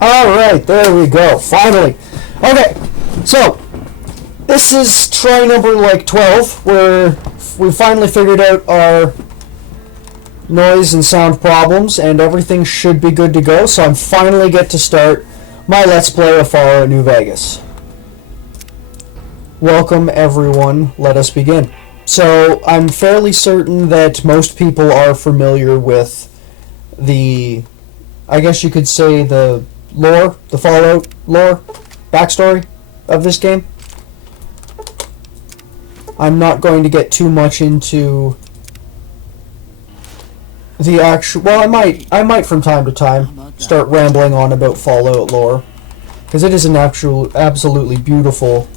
Alright, there we go. Finally. Okay, so this is try number like 12, where we finally figured out our noise and sound problems, and everything should be good to go, so I'm finally get to start my Let's Play of Fallout New Vegas. Welcome everyone, let us begin. So, I'm fairly certain that most people are familiar with the, I guess you could say, the lore, the Fallout lore, backstory of this game. I'm not going to get too much into the actual, well, I might from time to time start rambling on about Fallout lore, because it is an absolutely beautiful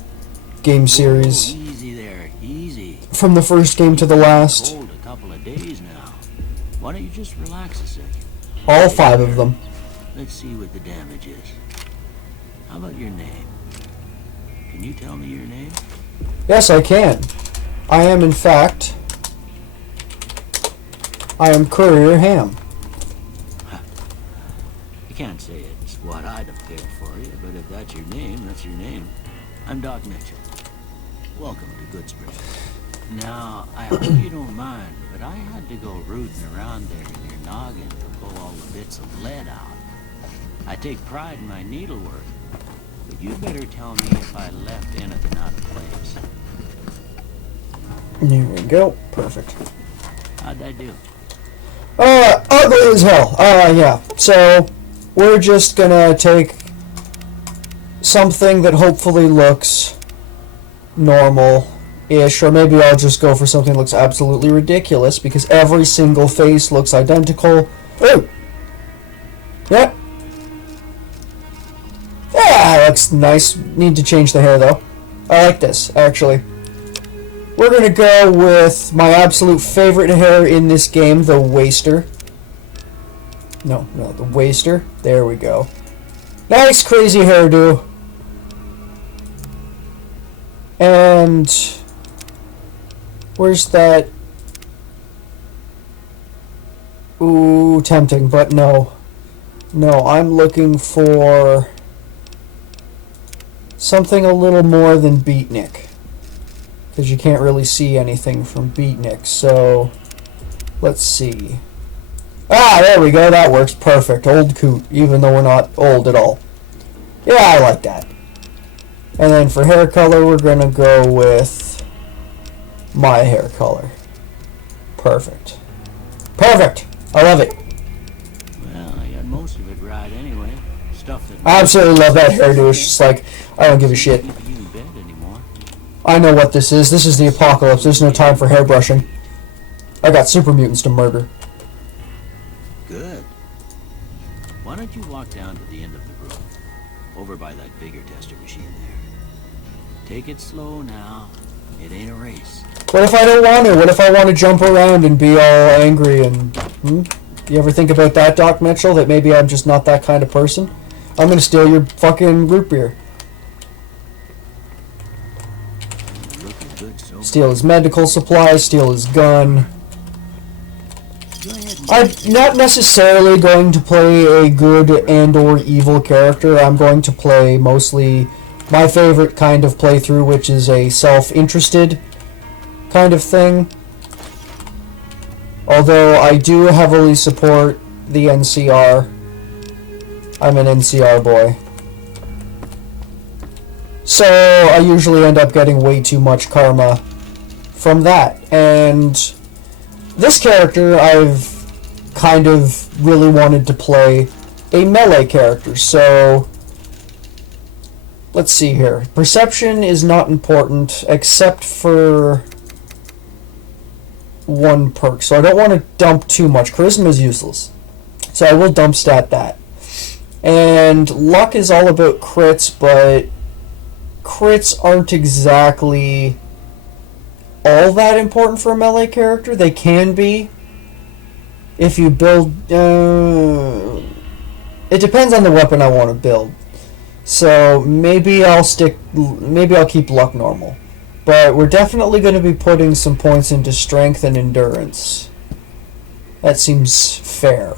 game series. Easy there, easy. From the first game to the last. A couple of days now. Why don't you just relax a second? All 5 of them. Let's see what the damage is. How about your name? Can you tell me your name? Yes, I can. I am, in fact, I am Courier Ham. You can't say it's what I'd have picked for you, but if that's your name, that's your name. I'm Doc Mitchell. Welcome to Goodsprings. Now, I hope you don't mind, but I had to go rooting around there in your noggin to pull all the bits of lead out. I take pride in my needlework, but you better tell me if I left anything out of place. There we go. Perfect. How'd I do? Ugly as hell. Yeah. So, we're just gonna take something that hopefully looks normal-ish, or maybe I'll just go for something that looks absolutely ridiculous, because every single face looks identical. Ooh! Yep. Yeah, looks nice. Need to change the hair, though. I like this, actually. We're going to go with my absolute favorite hair in this game, the Waster. No, the Waster. There we go. Nice, crazy hairdo. And where's that? Ooh, tempting, but no. No, I'm looking for something a little more than Beatnik, because you can't really see anything from Beatnik. So let's see. Ah, there we go. That works perfect. Old coot, even though we're not old at all. Yeah, I like that. And then for hair color, we're going to go with my hair color. Perfect. Perfect! I love it. Well, I got most of it right anyway. Stuff that I absolutely love that hairdo. It's just like, I don't give a shit. keep you in bed anymore. I know what this is. This is the apocalypse. There's no time for hairbrushing. I got super mutants to murder. Good. Why don't you walk down to the end of the room, over by that bigger tester machine there. Take it slow now. It ain't a race. What if I don't want to? What if I want to jump around and be all angry and... You ever think about that, Doc Mitchell? That maybe I'm just not that kind of person? I'm gonna steal your fucking root beer. Looking good so Steal his medical supplies, steal his gun. Go ahead and I'm not necessarily going to play a good and or evil character. I'm going to play mostly my favorite kind of playthrough, which is a self-interested kind of thing. Although I do heavily support the NCR. I'm an NCR boy. So I usually end up getting way too much karma from that. And this character, I've kind of really wanted to play a melee character. So let's see here. Perception is not important except for one perk. So I don't want to dump too much. Charisma is useless. So I will dump stat that. And luck is all about crits, but crits aren't exactly all that important for a melee character. They can be if you build... it depends on the weapon I want to build. So maybe I'll keep luck normal. But we're definitely going to be putting some points into strength and endurance. That seems fair.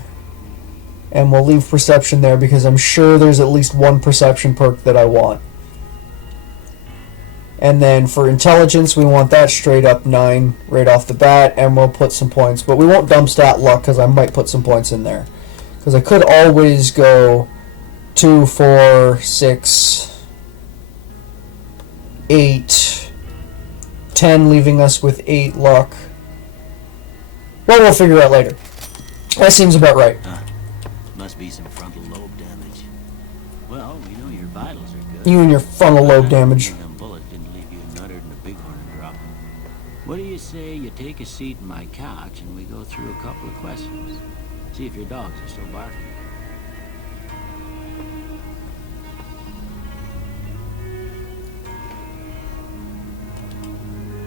And we'll leave perception there because I'm sure there's at least one perception perk that I want. And then for intelligence, we want that straight up 9 right off the bat, and we'll put some points. But we won't dump stat luck because I might put some points in there. Because I could always go 2, 4, 6, 8, 10, leaving us with 8 luck. Well, we'll figure out later. That seems about right. Must be some frontal lobe damage. Well, we know your vitals are good. You and your frontal lobe damage. Them bullets didn't leave you nuttered in a bighorn drop. What do you say you take a seat in my couch and we go through a couple of questions? See if your dogs are still barking.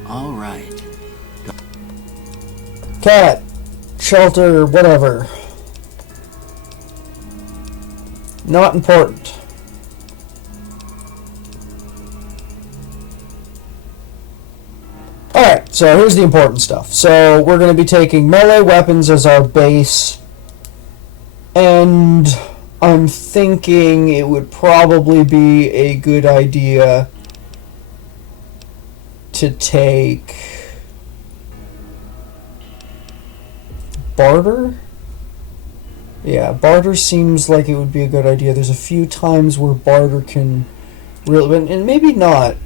All right. Cat, shelter, whatever. Not important. Alright, so here's the important stuff. So we're going to be taking melee weapons as our base. And I'm thinking it would probably be a good idea to take barter. Yeah, barter seems like it would be a good idea. There's a few times where barter can really, and maybe not.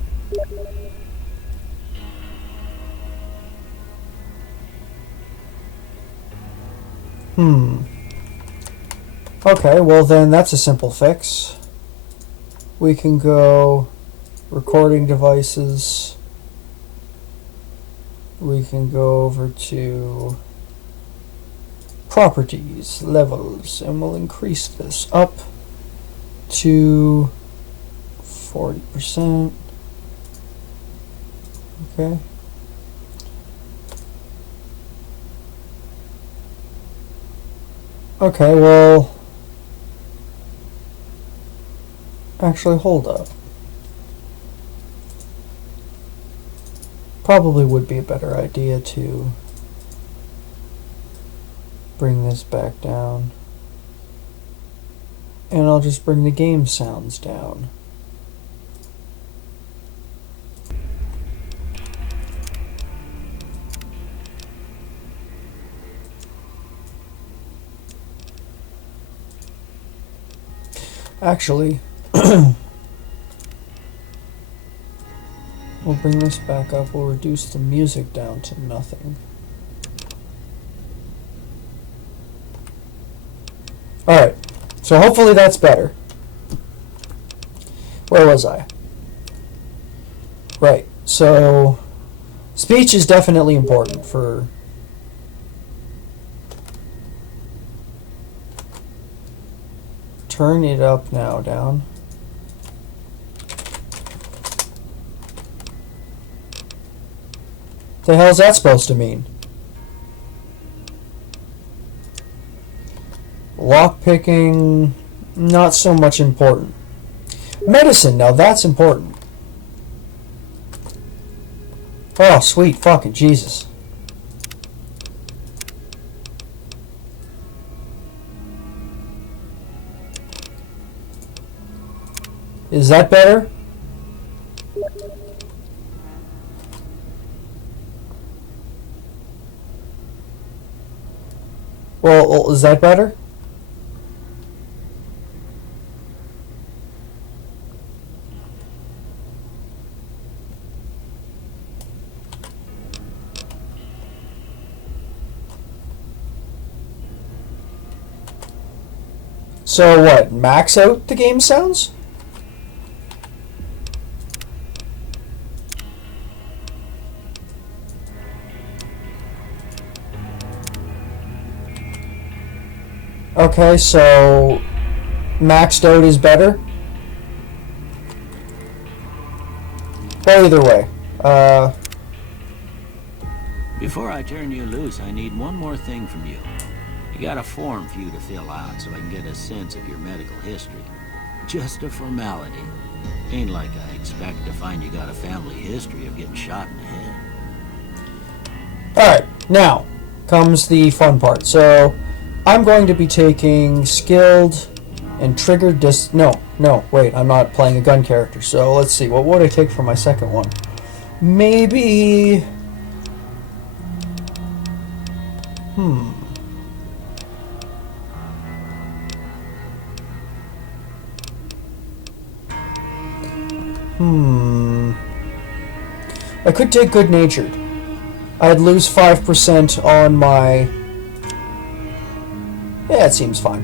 Okay, well then that's a simple fix. We can go recording devices. We can go over to properties, levels, and we'll increase this up to 40%. Okay. Okay, well, actually, hold up. Probably would be a better idea to bring this back down. And I'll just bring the game sounds down. Actually, we'll bring this back up. We'll reduce the music down to nothing. Alright, so hopefully that's better. Where was I? Right, so speech is definitely important for turn it up now, down. The hell is that supposed to mean? Lockpicking, not so much important. Medicine, now that's important. Oh, sweet fucking Jesus. Is that better? Well, is that better? So what, max out the game sounds? Okay, so maxed out is better? Well, either way. Before I turn you loose, I need one more thing from you. I got a form for you to fill out so I can get a sense of your medical history. Just a formality. Ain't like I expect to find you got a family history of getting shot in the head. Alright, now comes the fun part. So, I'm going to be taking skilled and triggered no, wait, I'm not playing a gun character, so let's see, what would I take for my second one? Maybe... I could take good-natured. I'd lose 5% on my... Yeah, it seems fine.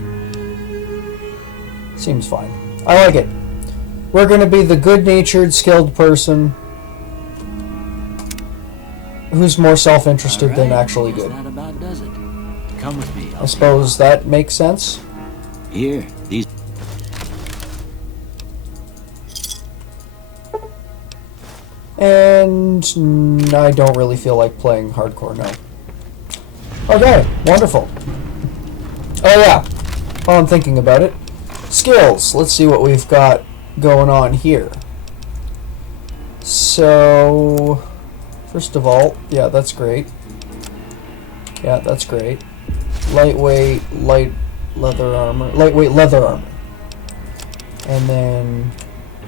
Seems fine. I like it. We're going to be the good-natured, skilled person who's more self-interested than actually good. That about does it. Come with me. I suppose that makes sense. Here, these... And I don't really feel like playing hardcore, no. Okay, wonderful. Oh yeah, while I'm thinking about it. Skills, let's see what we've got going on here. So, first of all, yeah, that's great. Yeah, that's great. Lightweight, leather armor. And then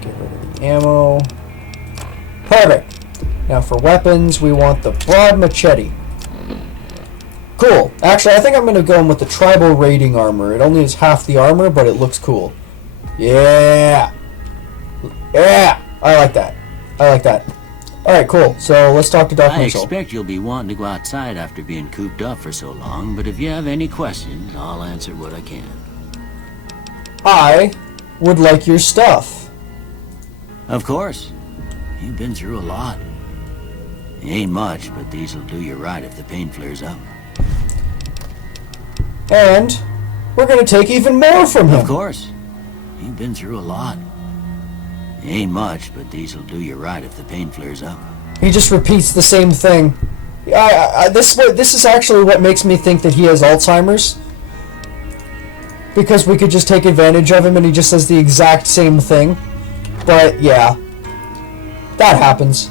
get rid of the ammo. Perfect. Now for weapons, we want the broad machete. Cool. Actually, I think I'm going to go in with the tribal raiding armor. It only has half the armor, but it looks cool. Yeah. Yeah. I like that. I like that. Alright, cool. So let's talk to Doc I Mitchell. expect you'll be wanting to go outside after being cooped up for so long, but if you have any questions, I'll answer what I can. I would like your stuff. Of course. You've been through a lot. Ain't much, but these'll do you right if the pain flares up. And we're going to take even more from him. Of course. You've been through a lot. Ain't much, but these'll do you right if the pain flares up. He just repeats the same thing. This is actually what makes me think that he has Alzheimer's. Because we could just take advantage of him and he just says the exact same thing. But yeah, that happens.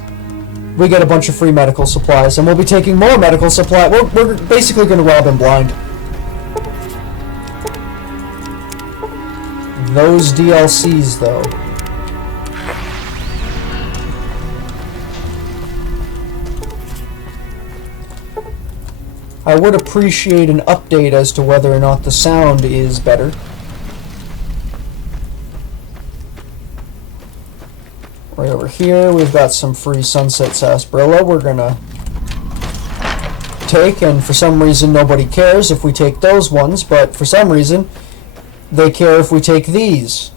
We get a bunch of free medical supplies, and we'll be taking more medical supply. We're basically going to rob him blind. Those DLCs, though. I would appreciate an update as to whether or not the sound is better. Right over here, we've got some free Sunset Sarsaparilla we're gonna take, and for some reason nobody cares if we take those ones, but for some reason they care if we take these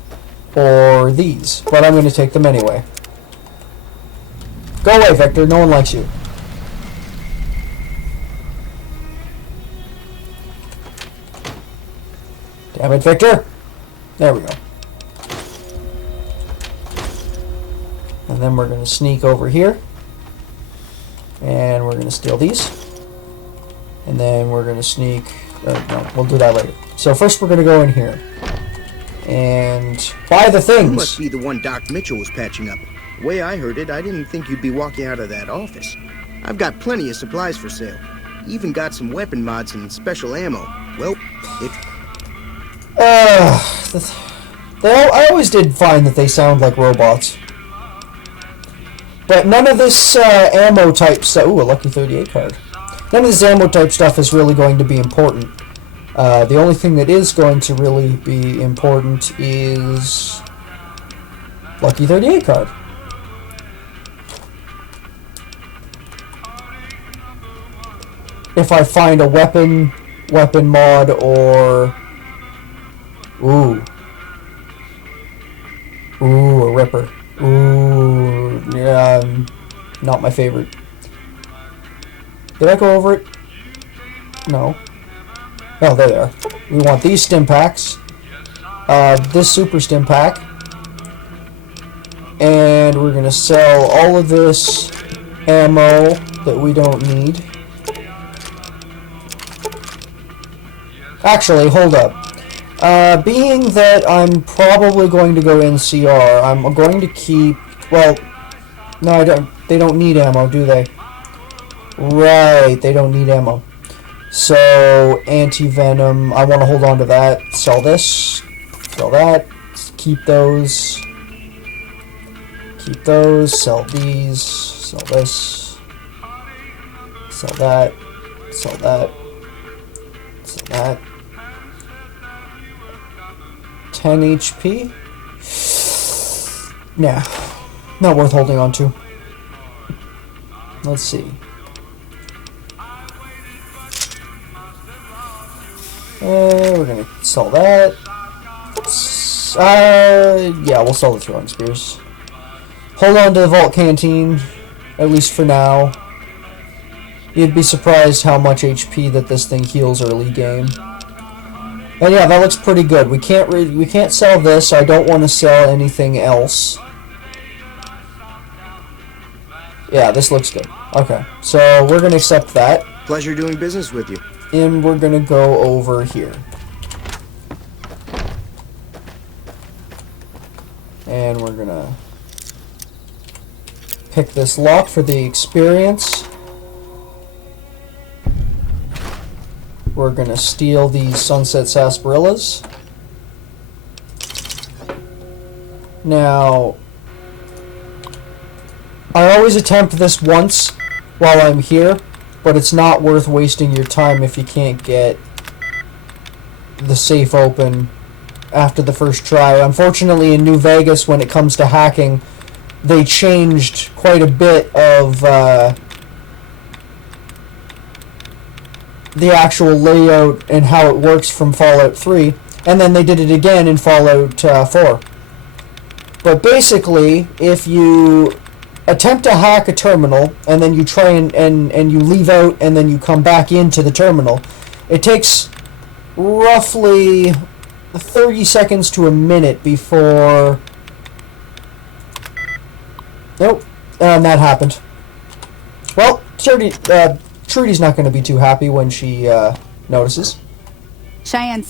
or these, but I'm gonna take them anyway. Go away, Victor, no one likes you. Damn it, Victor! There we go. And then we're going to sneak over here. And we're going to steal these. And then we're going to sneak... no, we'll do that later. So first we're going to go in here. And buy the things! You must be the one Doc Mitchell was patching up. The way I heard it, I didn't think you'd be walking out of that office. I've got plenty of supplies for sale. Even got some weapon mods and special ammo. Well, if... I always did find that they sound like robots. But none of this ammo type stuff... Ooh, a Lucky 38 card. None of this ammo type stuff is really going to be important. The only thing that is going to really be important is... Lucky 38 card. If I find a weapon mod, or... Ooh, a Ripper. Ooh, yeah, not my favorite. Did I go over it? No. Oh, there they are. We want these stim packs. This super stim pack. And we're going to sell all of this ammo that we don't need. Actually, hold up. Being that I'm probably going to go NCR, I'm going to keep... Well, no, I don't. They don't need ammo, do they? Right, they don't need ammo. So, anti-venom, I want to hold on to that. Sell this. Sell that. Keep those. Keep those. Sell these. Sell this. Sell that. Sell that. Sell that. 10 HP? Nah. Not worth holding on to. Let's see. We're gonna sell that. Yeah, we'll sell the throwing spears. Hold on to the Vault Canteen, at least for now. You'd be surprised how much HP that this thing heals early game. And yeah, that looks pretty good. We can't sell this, so I don't want to sell anything else. Yeah, this looks good. Okay, so we're gonna accept that. Pleasure doing business with you. And we're gonna go over here. And we're gonna pick this lock for the experience. We're gonna steal these Sunset Sarsaparillas. Now, I always attempt this once while I'm here, but it's not worth wasting your time if you can't get the safe open after the first try. Unfortunately, in New Vegas, when it comes to hacking, they changed quite a bit of the actual layout and how it works from Fallout 3, and then they did it again in Fallout 4. But basically, if you attempt to hack a terminal, and then you try and you leave out, and then you come back into the terminal, it takes roughly 30 seconds to a minute before... Nope, and that happened. Well, Trudy's not going to be too happy when she notices. Cheyenne,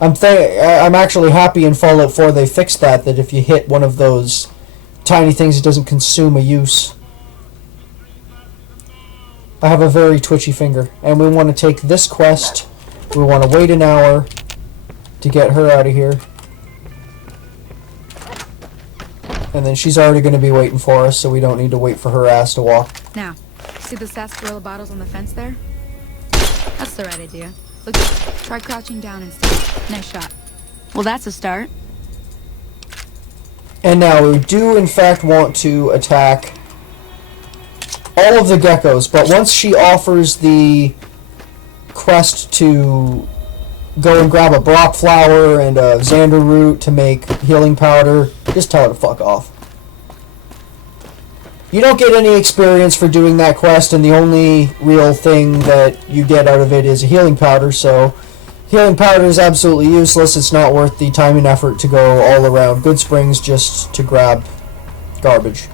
I'm actually happy in Fallout 4 they fixed that if you hit one of those tiny things, it doesn't consume a use. I have a very twitchy finger, and we want to take this quest. We want to wait an hour to get her out of here. And then she's already going to be waiting for us, so we don't need to wait for her ass to walk. now, see the sarsaparilla bottles on the fence there? That's the right idea. Look, try crouching down instead. Nice shot. Well, that's a start. And now we do in fact want to attack all of the geckos, but once she offers the quest to go and grab a Brock flower and a Xander root to make healing powder, just tell her to fuck off. You don't get any experience for doing that quest, and the only real thing that you get out of it is a healing powder, so healing powder is absolutely useless. It's not worth the time and effort to go all around Good Springs just to grab garbage.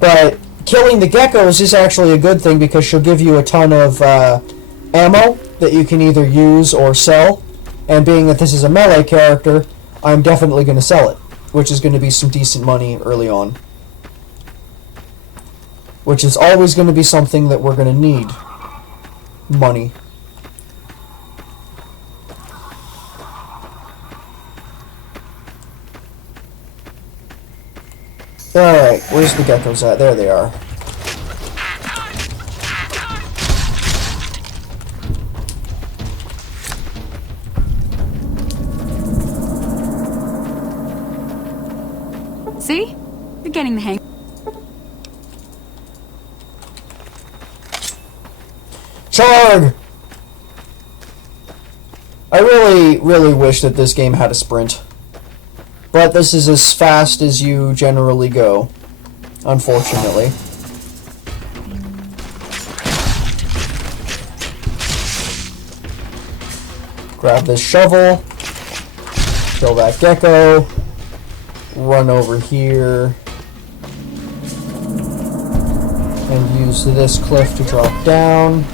But killing the geckos is actually a good thing because she'll give you a ton of ammo that you can either use or sell. And being that this is a melee character, I'm definitely going to sell it, which is going to be some decent money early on. Which is always going to be something that we're going to need. Money. Alright, where's the geckos at? There they are. See? You're getting the hang. Charg! I really wish that this game had a sprint. But this is as fast as you generally go, unfortunately. Grab this shovel, kill that gecko, run over here, and use this cliff to drop down.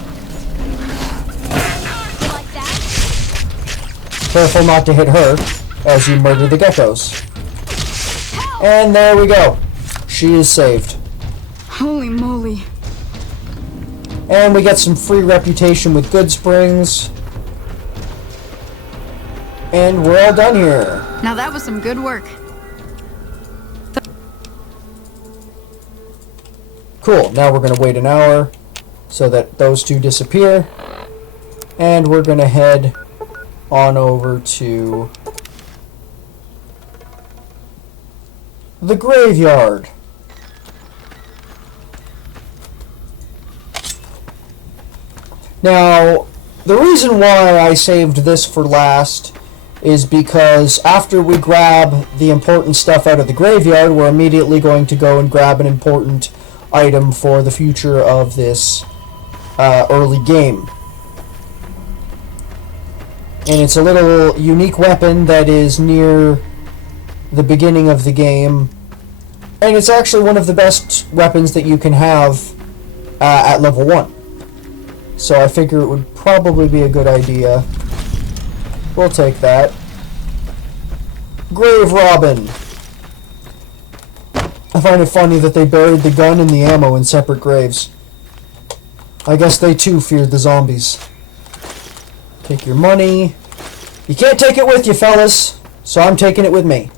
Careful not to hit her as you murder the geckos. And there we go. She is saved. Holy moly. And we get some free reputation with Goodsprings. And we're all done here. Now that was some good work. Cool, now we're going to wait an hour so that those two disappear. And we're going to head on over to the graveyard. Now, the reason why I saved this for last is because after we grab the important stuff out of the graveyard, we're immediately going to go and grab an important item for the future of this early game. And it's a little unique weapon that is near the beginning of the game. And it's actually one of the best weapons that you can have at level 1. So I figure it would probably be a good idea. We'll take that. Grave Robin. I find it funny that they buried the gun and the ammo in separate graves. I guess they too feared the zombies. Take your money. You can't take it with you, fellas, so I'm taking it with me.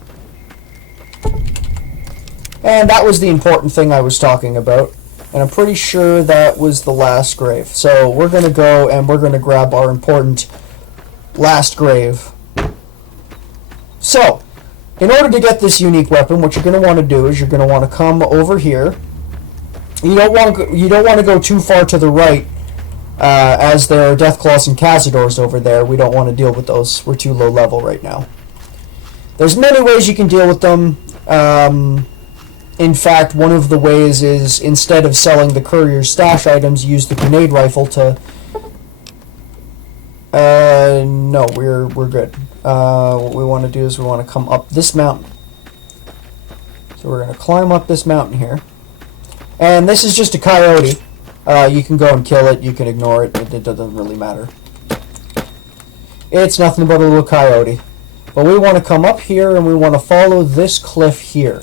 And that was the important thing I was talking about. And I'm pretty sure that was the last grave. So we're going to go and we're going to grab our important last grave. So, in order to get this unique weapon, what you're going to want to do is you're going to want to come over here. You don't want to go too far to the right, as there are Deathclaws and Cazadors over there. We don't want to deal with those. We're too low level right now. There's many ways you can deal with them. In fact, one of the ways is instead of selling the courier's stash items, use the grenade rifle to... no, we're good. What we want to do is we want to come up this mountain. So we're going to climb up this mountain here. And this is just a coyote. You can go and kill it, you can ignore it, it doesn't really matter. It's nothing but a little coyote. But we want to come up here and we want to follow this cliff here.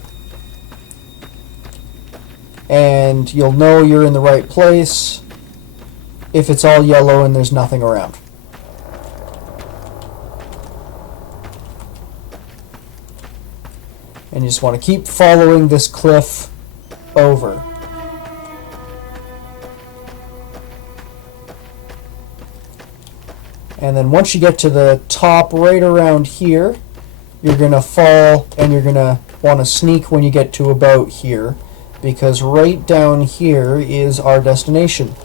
And you'll know you're in the right place if it's all yellow and there's nothing around. And you just want to keep following this cliff over. And then once you get to the top right around here, you're going to fall and you're going to want to sneak when you get to about here. Because right down here is our destination.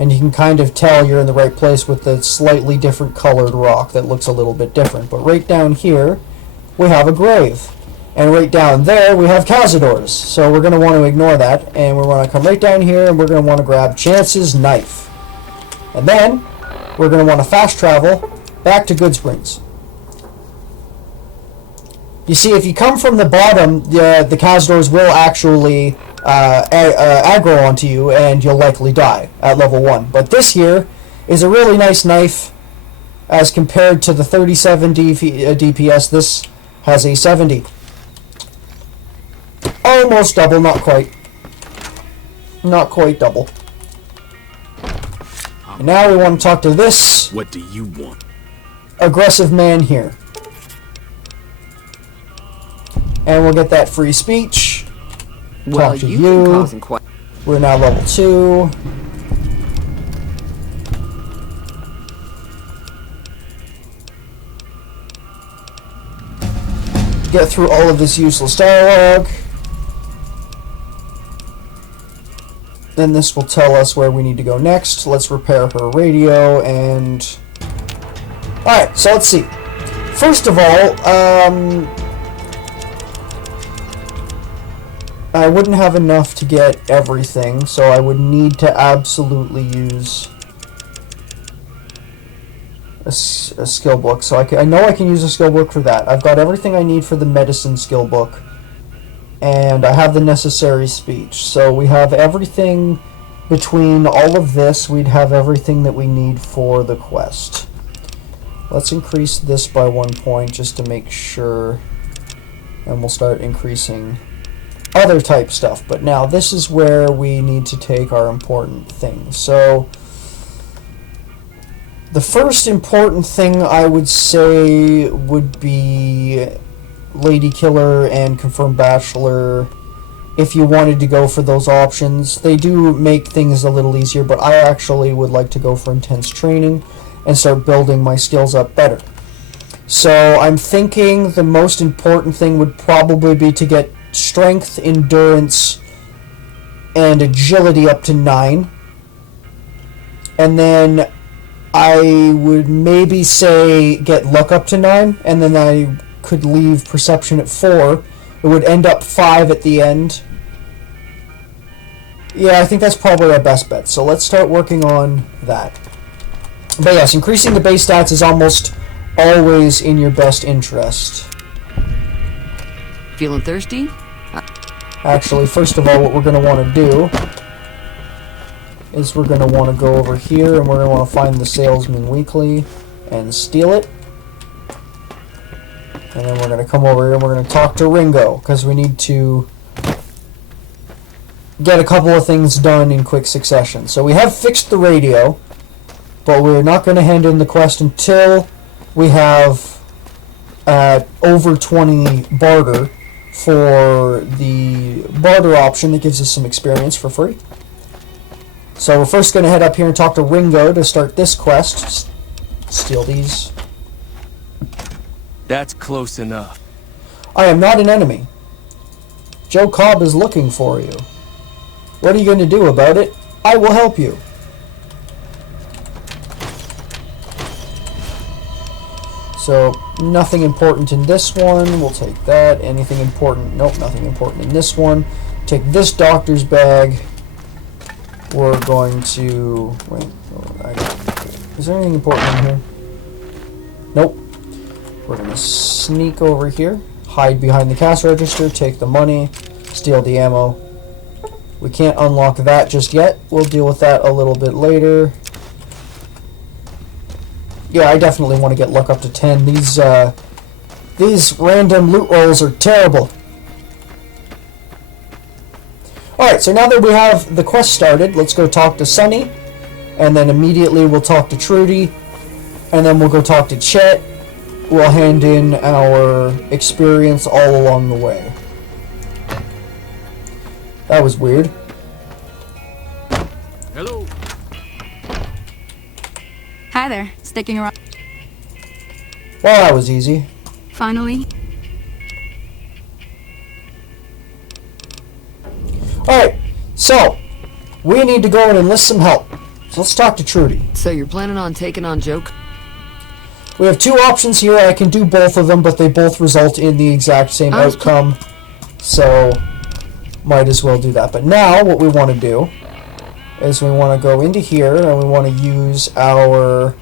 And you can kind of tell you're in the right place with the slightly different colored rock that looks a little bit different. But right down here, we have a grave. And right down there, we have Cazadors. So we're going to want to ignore that. And we want to come right down here, and we're going to want to grab Chance's knife. And then, we're going to want to fast travel back to Goodsprings. You see, if you come from the bottom, the Cazadors will actually aggro onto you, and you'll likely die at level 1. But this here is a really nice knife. As compared to the 37 DPS, this has a 70. Almost double, not quite. Not quite double. And now we want to talk to this... What do you want? ...aggressive man here. And we'll get that free speech. Well, talk to you've been causing quite... We're now level 2. Get through all of this useless dialogue. Then this will tell us where we need to go next. Let's repair her radio and... Alright, so let's see. First of all, I wouldn't have enough to get everything, so I would need to absolutely use a skill book. So I know I can use a skill book for that. I've got everything I need for the medicine skill book, and I have the necessary speech. So we have everything between all of this. We'd have everything that we need for the quest. Let's increase this by 1 point just to make sure, and we'll start increasing other type stuff. But now this is where we need to take our important things. So the first important thing I would say would be Lady Killer and Confirmed Bachelor. If you wanted to go for those options, they do make things a little easier, but I actually would like to go for Intense Training and start building my skills up better. So I'm thinking the most important thing would probably be to get Strength, Endurance, and Agility up to 9. And then I would maybe say get Luck up to 9, and then I could leave Perception at 4. It would end up 5 at the end. Yeah, I think that's probably our best bet. So let's start working on that. But yes, increasing the base stats is almost always in your best interest. Feeling thirsty? Actually, first of all, what we're going to want to do is we're going to want to go over here and we're going to want to find the Salesman Weekly and steal it. And then we're going to come over here and we're going to talk to Ringo because we need to get a couple of things done in quick succession. So we have fixed the radio, but we're not going to hand in the quest until we have over 20 barter for the barter option that gives us some experience for free. So we're first going to head up here and talk to Ringo to start this quest. Steal these. That's close enough. I am not an enemy. Joe Cobb is looking for you. What are you going to do about it? I will help you. So, nothing important in this one. We'll take that. Anything important? Nope, nothing important in this one. Take this doctor's bag. We're going to... Wait. Is there anything important in here? Nope. We're going to sneak over here. Hide behind the cash register. Take the money. Steal the ammo. We can't unlock that just yet. We'll deal with that a little bit later. Yeah, I definitely want to get luck up to 10. These random loot rolls are terrible. Alright, so now that we have the quest started, let's go talk to Sunny. And then immediately we'll talk to Trudy. And then we'll go talk to Chet. We'll hand in our experience all along the way. That was weird. Hello. Hi there. Sticking around. Well, that was easy. Finally. Alright, so we need to go and enlist some help. So let's talk to Trudy. So you're planning on taking on Joke? We have two options here. I can do both of them, but they both result in the exact same outcome. So might as well do that. But now what we want to do is we want to go into here and we want to use our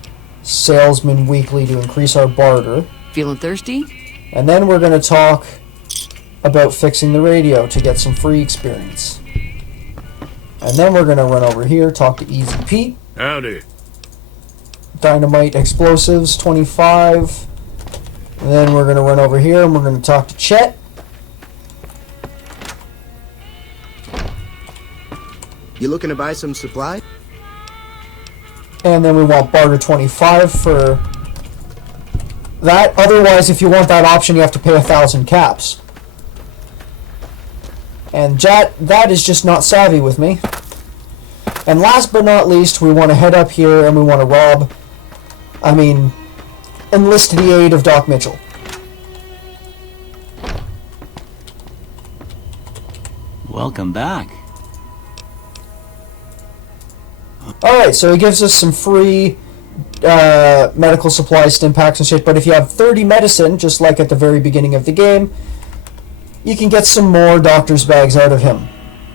Salesman Weekly to increase our barter. Feeling thirsty? And then we're going to talk about fixing the radio to get some free experience. And then we're going to run over here, talk to Easy Pete. Howdy. Dynamite Explosives 25. And then we're going to run over here and we're going to talk to Chet. You looking to buy some supply? And then we want barter 25 for that. Otherwise, if you want that option, you have to pay 1,000 caps. And that is just not savvy with me. And last but not least, we want to head up here and we want to enlist the aid of Doc Mitchell. Welcome back. Alright, so he gives us some free medical supplies, stim packs and shit, but if you have 30 medicine, just like at the very beginning of the game, you can get some more doctor's bags out of him.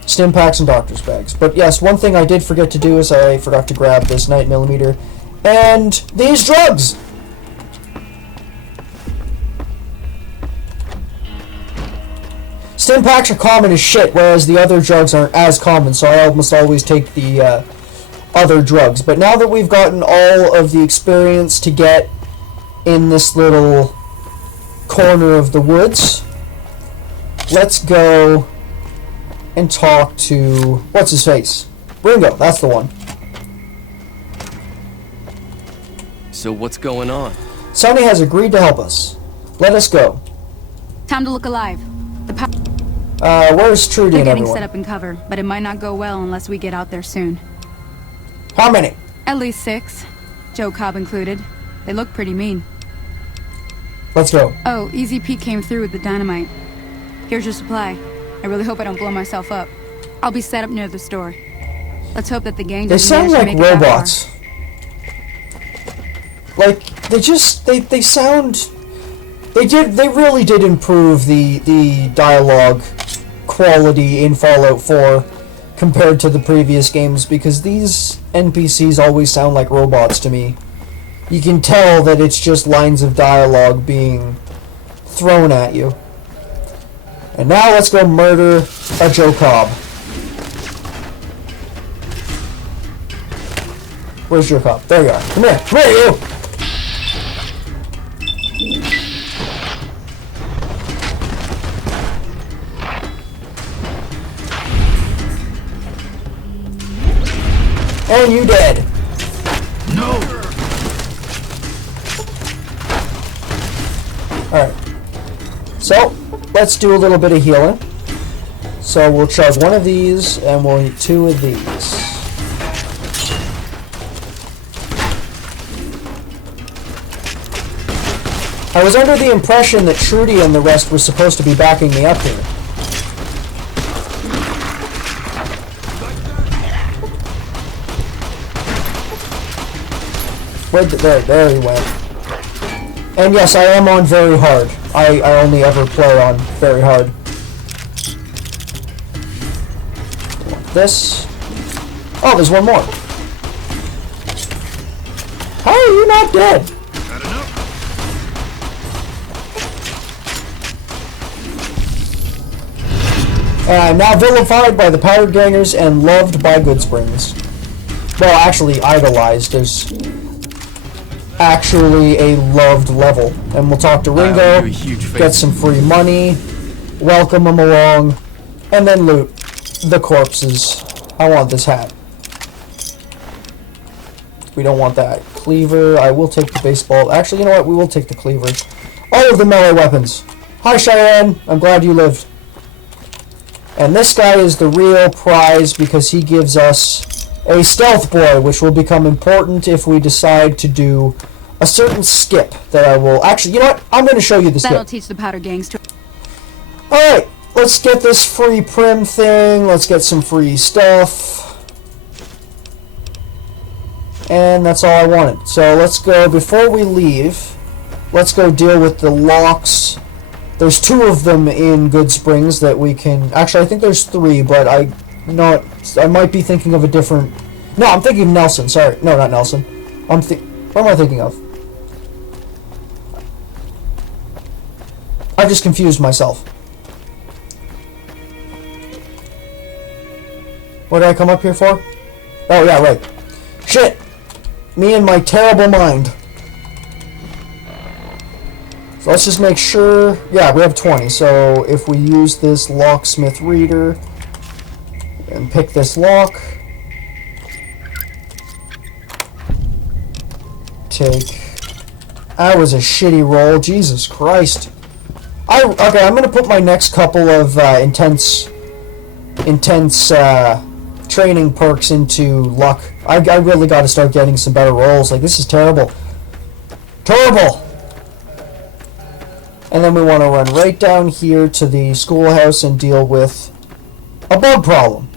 Stim packs and doctor's bags. But yes, one thing I did forget to do is I forgot to grab this 9mm and these drugs! Stim packs are common as shit, whereas the other drugs aren't as common, so I almost always take the other drugs. But now that we've gotten all of the experience to get in this little corner of the woods, let's go and talk to... What's his face? Ringo, that's the one. So what's going on? Sonny has agreed to help us. Let us go. Time to look alive. Where's Trudy They're and getting everyone? set up in cover, but it might not go well unless we get out there soon. How many? At least 6. Joe Cobb included. They look pretty mean. Let's go. Oh, Easy Pete came through with the dynamite. Here's your supply. I really hope I don't blow myself up. I'll be set up near the store. Let's hope that the gang They doesn't sound manage to like make it that robots. Like, they sound... They really did improve the dialogue quality in Fallout 4 compared to the previous games, because these NPCs always sound like robots to me. You can tell that it's just lines of dialogue being thrown at you. And now let's go murder a Joe Cobb. Where's Joe Cobb? There you are. Come here. Come here, you! And you dead. No! Alright. So, let's do a little bit of healing. So we'll chug one of these, and we'll eat 2 of these. I was under the impression that Trudy and the rest were supposed to be backing me up here. There he went. And yes, I am on very hard. I only ever play on very hard. This. Oh, there's one more. How are you not dead? Got enough? And I'm now vilified by the Powdered Gangers and loved by Goodsprings. Well, actually idolized. There's actually a loved level. And we'll talk to I owe Ringo, you a huge favor. get some free money, welcome him along, and then loot the corpses. I want this hat. We don't want that. Cleaver, I will take the baseball. Actually, you know what? We will take the cleaver. All of the melee weapons. Hi, Cheyenne. I'm glad you lived. And this guy is the real prize because he gives us a stealth boy, which will become important if we decide to do a certain skip that I will... Actually, you know what? I'm going to show you the That'll skip. teach the powder gangs to... Alright, let's get this free prim thing. Let's get some free stuff. And that's all I wanted. So let's go, before we leave, let's go deal with the locks. There's 2 of them in Goodsprings that we can... Actually, I think there's 3, but I might be thinking of a different... No, I'm thinking of Nelson. Sorry. No, not Nelson. What am I thinking of? I just confused myself. What did I come up here for? Oh, yeah, right. Shit! Me and my terrible mind. So let's just make sure... Yeah, we have 20. So if we use this locksmith reader and pick this lock, take... That was a shitty roll. Jesus Christ. Okay, I'm going to put my next couple of intense training perks into luck. I really got to start getting some better rolls. Like, this is terrible. Terrible! And then we want to run right down here to the schoolhouse and deal with a bug problem.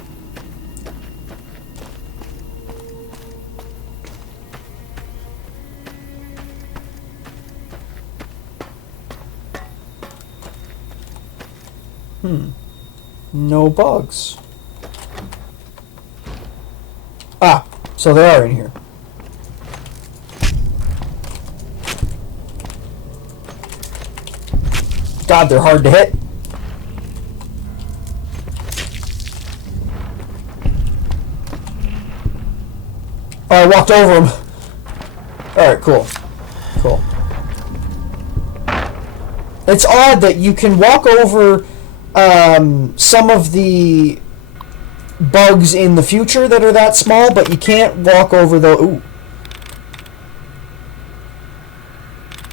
No bugs. Ah, so they are in here. God, they're hard to hit. Oh, I walked over them. Alright, cool. Cool. It's odd that you can walk over some of the bugs in the future that are that small, but you can't walk over the... Ooh.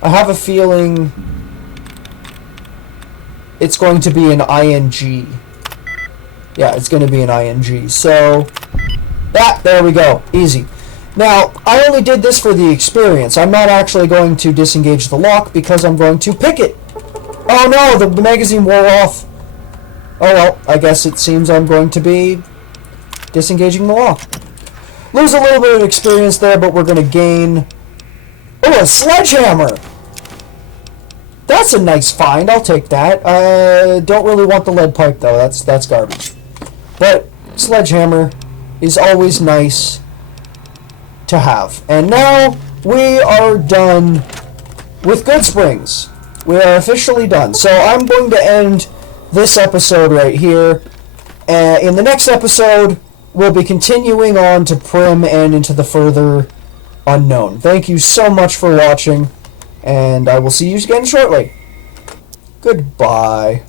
I have a feeling it's going to be an ING. Yeah, it's going to be an ING. So, there we go. Easy. Now, I only did this for the experience. I'm not actually going to disengage the lock because I'm going to pick it. Oh no, the magazine wore off. Oh well, I guess it seems I'm going to be disengaging the lock. Lose a little bit of experience there, but we're going to gain... Oh, a sledgehammer! That's a nice find, I'll take that. Don't really want the lead pipe though, that's garbage. But sledgehammer is always nice to have. And now we are done with Goodsprings. We are officially done. So I'm going to end this episode right here. In the next episode, we'll be continuing on to Prim and into the further unknown. Thank you so much for watching, and I will see you again shortly. Goodbye.